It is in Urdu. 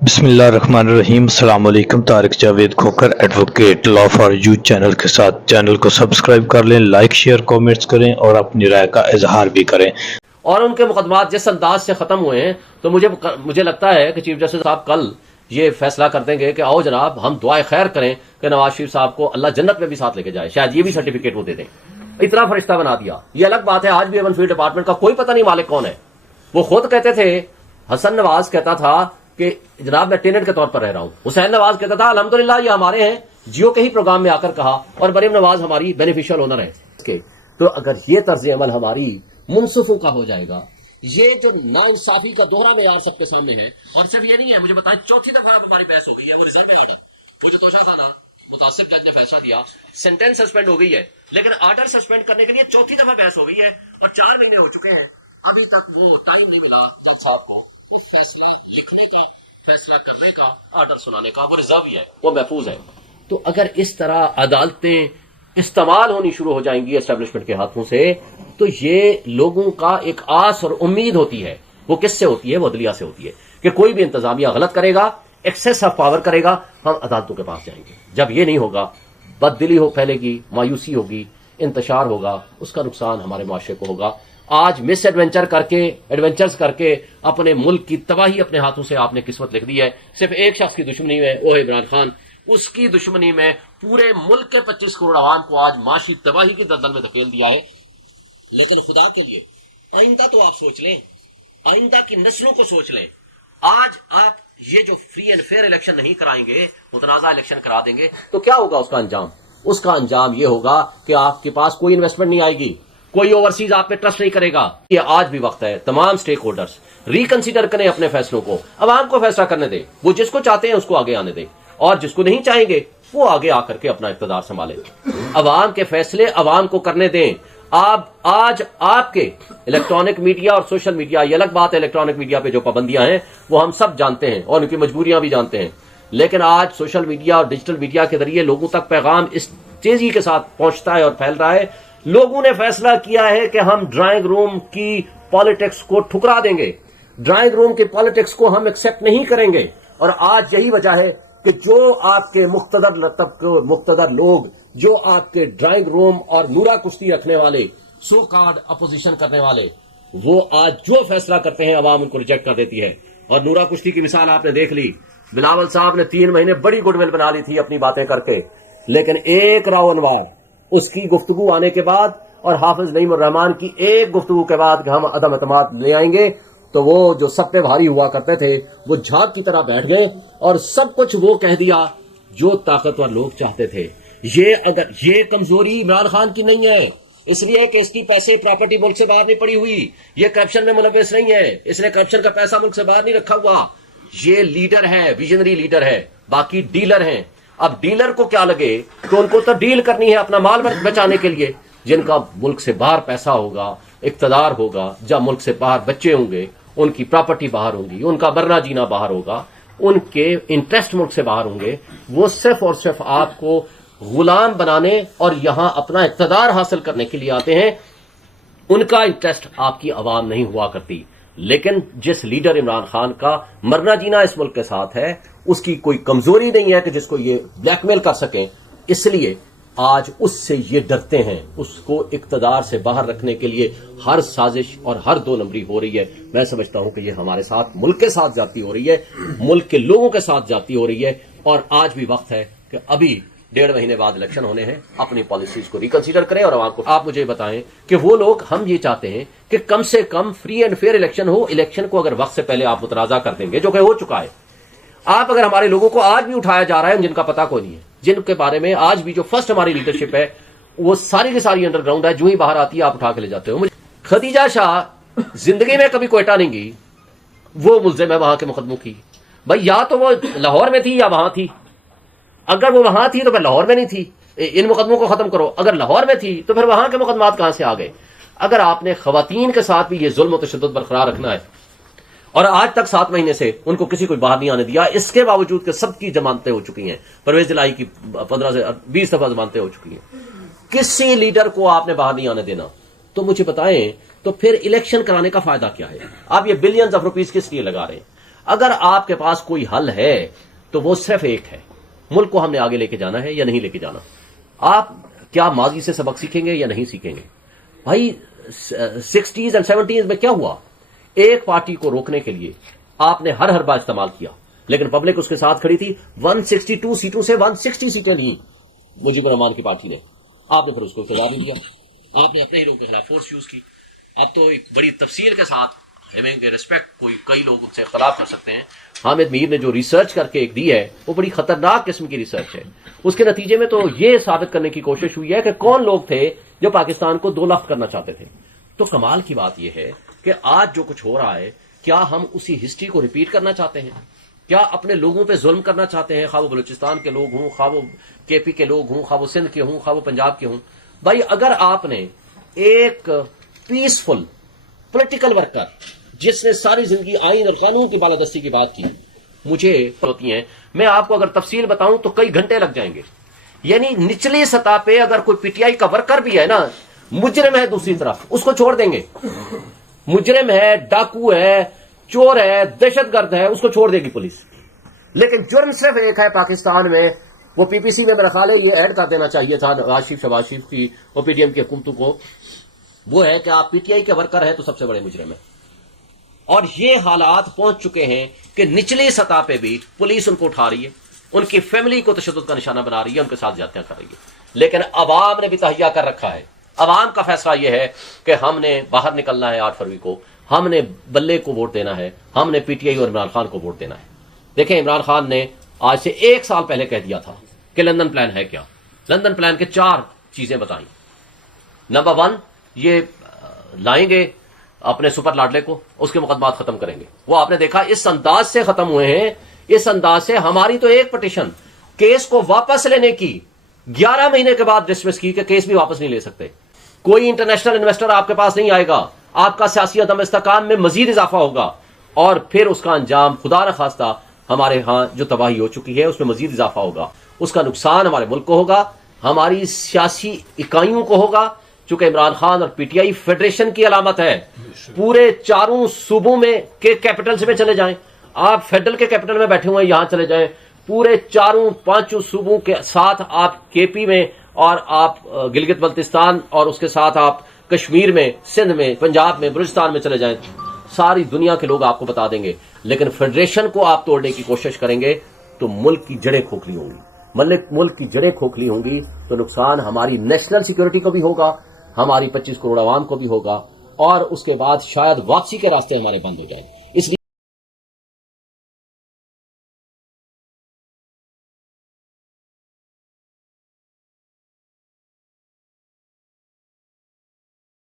بسم اللہ الرحمن الرحیم۔ السلام علیکم۔ Tariq Javed Khokhar advocate law for you channel کے ساتھ چینل کو سبسکرائب کر لیں، لائک شیئر کومنٹس کریں اور اپنی رائے کا اظہار بھی کریں۔ اور ان کے مقدمات جس انداز سے ختم ہوئے ہیں تو مجھے لگتا ہے کہ چیف جسٹس صاحب کل یہ فیصلہ کر دیں گے کہ آؤ جناب ہم دعائے خیر کریں کہ نواز شریف صاحب کو اللہ جنت میں بھی ساتھ لے کے جائے، شاید یہ بھی سرٹیفکیٹ وہ دے دیں۔ اتنا فرشتہ بنا دیا۔ یہ الگ بات ہے آج بھی ایون فیلڈ ڈپارٹمنٹ کا کوئی پتہ نہیں مالک کون ہے۔ وہ خود کہتے تھے، حسن نواز کہتا تھا کہ جناب میں ٹیننٹ کے طور پر رہ رہا ہوں، حسین نواز کہتا تھا الحمدللہ یہ ہمارے ہیں، جیو کے ہی پروگرام میں آ کر کہا، اور مریم نواز ہماری بینیفیشل اونر ہے۔ تو اگر یہ طرز عمل ہماری منصفوں کا ہو جائے گا، یہ جو ناانصافی کا دوہرا معیار سب کے سامنے ہے، اور صرف یہ نہیں ہے، مجھے بتائیں چوتھی دفعہ ہماری بحث ہو گئی ہے وہ ریزرو آرڈر، وہ جو توشہ تھا نا، متاثر جج نے فیصلہ دیا، سینٹینس سسپینڈ ہو گئی ہے، لیکن آرڈر سسپینڈ کرنے کے لیے چوتھی دفعہ بحث ہو گئی ہے، اور 4 مہینے ہو چکے ہیں، ابھی تک وہ ٹائم نہیں ملا جج صاحب کو وہ فیصلہ لکھنے کا، فیصلہ کرنے کا، آرڈر سنانے کا۔ وہ ریزرو ہی ہے، وہ محفوظ ہے۔ تو اگر اس طرح عدالتیں استعمال ہونی شروع ہو جائیں گی اسٹیبلشمنٹ کے ہاتھوں سے، تو یہ لوگوں کا ایک آس اور امید ہوتی ہے۔ وہ کس سے ہوتی ہے؟ وہ عدلیہ سے ہوتی ہے کہ کوئی بھی انتظامیہ غلط کرے گا، ایکسیس آف پاور کرے گا، ہم عدالتوں کے پاس جائیں گے۔ جب یہ نہیں ہوگا، بددلی ہو پھیلے گی، مایوسی ہوگی، انتشار ہوگا، اس کا نقصان ہمارے معاشرے کو ہوگا۔ آج مس ایڈونچرز کر کے اپنے ملک کی تباہی اپنے ہاتھوں سے آپ نے قسمت لکھ دی ہے۔ صرف ایک شخص کی دشمنی میں، وہ ہے عمران خان، اس کی دشمنی میں پورے ملک کے 25 کروڑ عوام کو آج معاشی تباہی کی دلدل میں دھکیل دیا ہے۔ لیکن خدا کے لیے آئندہ تو آپ سوچ لیں، آئندہ کی نسلوں کو سوچ لیں۔ آج آپ یہ جو فری اینڈ فیئر الیکشن نہیں کرائیں گے، متنازع الیکشن کرا دیں گے، تو کیا ہوگا اس کا انجام؟ اس کا انجام یہ ہوگا کہ آپ کے پاس کوئی انویسٹمنٹ نہیں آئے گی، کوئی اوورسیز آپ پہ ٹرسٹ نہیں کرے گا۔ یہ آج بھی وقت ہے تمام سٹیک ہولڈرز ریکنسیڈر کریں اپنے فیصلوں کو، عوام کو فیصلہ کرنے دیں، وہ جس کو چاہتے ہیں اس کو آگے آنے دیں، اور جس کو نہیں چاہیں گے وہ آگے آ کر کے اپنا اقتدار سنبھالیں۔ عوام کے فیصلے عوام کو کرنے دیں۔ آج آپ کے الیکٹرانک میڈیا اور سوشل میڈیا، یہ الگ بات ہے الیکٹرانک میڈیا پہ جو پابندیاں ہیں وہ ہم سب جانتے ہیں اور ان کی مجبوریاں بھی جانتے ہیں، لیکن آج سوشل میڈیا اور ڈیجیٹل میڈیا کے ذریعے لوگوں تک پیغام اس تیزی کے ساتھ پہنچتا ہے اور پھیل رہا ہے۔ لوگوں نے فیصلہ کیا ہے کہ ہم ڈرائنگ روم کی پالیٹکس کو ٹھکرا دیں گے، ڈرائنگ روم کی پالیٹکس کو ہم ایکسپٹ نہیں کریں گے۔ اور آج یہی وجہ ہے کہ جو آپ کے مقتدر لوگ، جو آپ کے ڈرائنگ روم اور نورا کشتی رکھنے والے، سو کارڈ اپوزیشن کرنے والے، وہ آج جو فیصلہ کرتے ہیں عوام ان کو ریجیکٹ کر دیتی ہے۔ اور نورا کشتی کی مثال آپ نے دیکھ لی، بلاول صاحب نے 3 مہینے بڑی گڈ ول بنا لی تھی اپنی باتیں کر کے، لیکن ایک راؤ انوار اس کی گفتگو آنے کے بعد اور حافظ نعیم الرحمان کی ایک گفتگو کے بعد کہ ہم عدم اعتماد لے آئیں گے، تو وہ جو سب پہ بھاری ہوا کرتے تھے وہ جھاگ کی طرح بیٹھ گئے اور سب کچھ وہ کہہ دیا جو طاقتور لوگ چاہتے تھے۔ یہ کمزوری عمران خان کی نہیں ہے، اس لیے کہ اس کی پیسے پراپرٹی ملک سے باہر نہیں پڑی ہوئی، یہ کرپشن میں ملوث نہیں ہے، اس نے کرپشن کا پیسہ ملک سے باہر نہیں رکھا ہوا۔ یہ لیڈر ہے، ویژنری لیڈر ہے، باقی ڈیلر ہیں۔ اب ڈیلر کو کیا لگے کہ ان کو تو ڈیل کرنی ہے اپنا مال بچانے کے لیے۔ جن کا ملک سے باہر پیسہ ہوگا، اقتدار ہوگا، جب ملک سے باہر بچے ہوں گے، ان کی پراپرٹی باہر ہوگی، ان کا مرنا جینا باہر ہوگا، ان کے انٹرسٹ ملک سے باہر ہوں گے، وہ صرف اور صرف آپ کو غلام بنانے اور یہاں اپنا اقتدار حاصل کرنے کے لیے آتے ہیں۔ ان کا انٹرسٹ آپ کی عوام نہیں ہوا کرتی۔ لیکن جس لیڈر عمران خان کا مرنا جینا اس ملک کے ساتھ ہے، اس کی کوئی کمزوری نہیں ہے کہ جس کو یہ بلیک میل کر سکیں، اس لیے آج اس سے یہ ڈرتے ہیں۔ اس کو اقتدار سے باہر رکھنے کے لیے ہر سازش اور ہر 2 نمبری ہو رہی ہے۔ میں سمجھتا ہوں کہ یہ ہمارے ساتھ، ملک کے ساتھ جاتی ہو رہی ہے، ملک کے لوگوں کے ساتھ جاتی ہو رہی ہے، اور آج بھی وقت ہے کہ ابھی 1.5 مہینے بعد الیکشن ہونے ہیں، اپنی پالیسیز کو ریکنسیڈر کریں اور عوام کو۔ آپ مجھے بتائیں کہ وہ لوگ، ہم یہ چاہتے ہیں کہ کم سے کم فری اینڈ فیئر الیکشن ہو۔ الیکشن کو اگر وقت سے پہلے آپ متنازع کر دیں گے، جو کہ ہو چکا ہے، آپ اگر ہمارے لوگوں کو آج بھی اٹھایا جا رہا ہے جن کا پتہ کوئی نہیں ہے، جن کے بارے میں آج بھی جو فرسٹ ہماری لیڈرشپ ہے وہ ساری کی ساری انڈر گراؤنڈ ہے، جو ہی باہر آتی ہے آپ اٹھا کے لے جاتے ہو۔ خدیجہ شاہ زندگی میں کبھی کوئٹہ نہیں گئی، وہ ملزم ہے وہاں کے مقدموں کی۔ بھائی یا تو وہ لاہور میں تھی یا وہاں تھی، اگر وہ وہاں تھی تو پھر لاہور میں نہیں تھی، ان مقدموں کو ختم کرو۔ اگر لاہور میں تھی تو پھر وہاں کے مقدمات کہاں سے آ گئے؟ اگر آپ نے خواتین کے ساتھ بھی یہ ظلم و تشدد برقرار رکھنا ہے، اور آج تک 7 مہینے سے ان کو کسی کو باہر نہیں آنے دیا، اس کے باوجود کہ سب کی ضمانتیں ہو چکی ہیں، پرویز الہی کی 15 سے 20 دفعہ ضمانتیں ہو چکی ہیں، کسی لیڈر کو آپ نے باہر نہیں آنے دینا، تو مجھے بتائیں تو پھر الیکشن کرانے کا فائدہ کیا ہے؟ آپ یہ بلینز آف روپیز کس لیے لگا رہے ہیں؟ اگر آپ کے پاس کوئی حل ہے تو وہ صرف ایک ہے، ملک کو ہم نے آگے لے کے جانا ہے یا نہیں لے کے جانا. آپ کیا ماضی سے سبق سیکھیں گے یا نہیں سیکھیں گے؟ بھائی 60s اور 70s میں کیا ہوا؟ ایک پارٹی کو روکنے کے لیے آپ نے ہر بار استعمال کیا، لیکن پبلک اس کے ساتھ کھڑی تھی. 162 سیٹوں سے 160 سیٹیں لی مجیب الرحمان کی پارٹی نے. آپ نے پھر اس کو اقتدار نہیں دیا، آپ نے اپنے ہی لوگوں کے خلاف فورس یوز کی. اب تو ایک بڑی تفصیل کے ساتھ ریسپیکٹ کئی لوگ ان سے اختلاف کر سکتے ہیں. حامد میر نے جو ریسرچ کر کے ایک دی ہے وہ بڑی خطرناک قسم کی ریسرچ ہے. اس کے نتیجے میں تو یہ ثابت کرنے کی کوشش ہوئی ہے کہ کون لوگ تھے جو پاکستان کو 2 لفظ کرنا چاہتے تھے. تو کمال کی بات یہ ہے کہ آج جو کچھ ہو رہا ہے، کیا ہم اسی ہسٹری کو ریپیٹ کرنا چاہتے ہیں؟ کیا اپنے لوگوں پہ ظلم کرنا چاہتے ہیں، خواہ وہ بلوچستان کے لوگ ہوں، خواہ وہ کے پی کے لوگ ہوں، خواہ وہ سندھ کے ہوں، خواہ وہ پنجاب کے ہوں؟ بھائی اگر آپ نے ایک پیسفل پولیٹیکل ورکر جس نے ساری زندگی آئین اور قانون کی بالادستی کی بات کی، مجھے ہوتی ہیں، میں آپ کو اگر تفصیل بتاؤں تو کئی گھنٹے لگ جائیں گے. یعنی نچلی سطح پہ اگر کوئی پی ٹی آئی کا ورکر بھی ہے نا، مجرم ہے، دوسری طرف اس کو چھوڑ دیں گے. مجرم ہے، ڈاکو ہے، چور ہے، دہشت گرد ہے، اس کو چھوڑ دے گی پولیس. لیکن جرم صرف ایک ہے پاکستان میں، وہ پی پی سی میں میرا خیال ہے یہ ایڈ کر دینا چاہیے تھا شہباز شریف کی اور پی ٹی ایم کی حکومتوں کو، وہ ہے کہ آپ پی ٹی آئی کے ورکر ہیں تو سب سے بڑے مجرم ہیں. اور یہ حالات پہنچ چکے ہیں کہ نچلی سطح پہ بھی پولیس ان کو اٹھا رہی ہے، ان کی فیملی کو تشدد کا نشانہ بنا رہی ہے، ان کے ساتھ زیادتیاں کر رہی ہے. لیکن عوام نے بھی تہیا کر رکھا ہے. عوام کا فیصلہ یہ ہے کہ ہم نے باہر نکلنا ہے 8 فروری کو، ہم نے بلے کو ووٹ دینا ہے، ہم نے پی ٹی آئی اور عمران خان کو ووٹ دینا ہے. دیکھیں عمران خان نے آج سے 1 سال پہلے کہہ دیا تھا کہ لندن پلان ہے کیا. لندن پلان کے 4 چیزیں بتائیں. نمبر 1، یہ لائیں گے اپنے سپر لاڈلے کو، اس کے مقدمات ختم کریں گے. وہ آپ نے دیکھا اس انداز سے ختم ہوئے ہیں، اس انداز سے. ہماری تو ایک پٹیشن کیس کو واپس لینے کی 11 مہینے کے بعد ڈسمس کی کہ کیس بھی واپس نہیں لے سکتے. کوئی انٹرنیشنل انویسٹر آپ کے پاس نہیں آئے گا، آپ کا سیاسی عدم استحکام میں مزید اضافہ ہوگا، اور پھر اس کا انجام خدا نخواستہ ہمارے ہاں جو تباہی ہو چکی ہے اس میں مزید اضافہ ہوگا. اس کا نقصان ہمارے ملک کو ہوگا، ہماری سیاسی اکائیوں کو ہوگا. چونکہ عمران خان اور پی ٹی آئی فیڈریشن کی علامت ہے. پورے 4 صوبوں میں کے کیپٹلز میں چلے جائیں، آپ فیڈرل کے کیپٹل میں بیٹھے ہوئے ہیں، یہاں چلے جائیں، پورے 4-5 صوبوں کے ساتھ آپ کے پی میں، اور آپ گلگت بلتستان، اور اس کے ساتھ آپ کشمیر میں، سندھ میں، پنجاب میں، بلوچستان میں چلے جائیں، ساری دنیا کے لوگ آپ کو بتا دیں گے. لیکن فیڈریشن کو آپ توڑنے کی کوشش کریں گے تو ملک کی جڑیں کھوکھلی ہوں گی. ملک کی جڑیں کھوکھلی ہوں گی تو نقصان ہماری نیشنل سیکورٹی کو بھی ہوگا، ہماری 25 کروڑ عوام کو بھی ہوگا، اور اس کے بعد شاید واپسی کے راستے ہمارے بند ہو جائیں.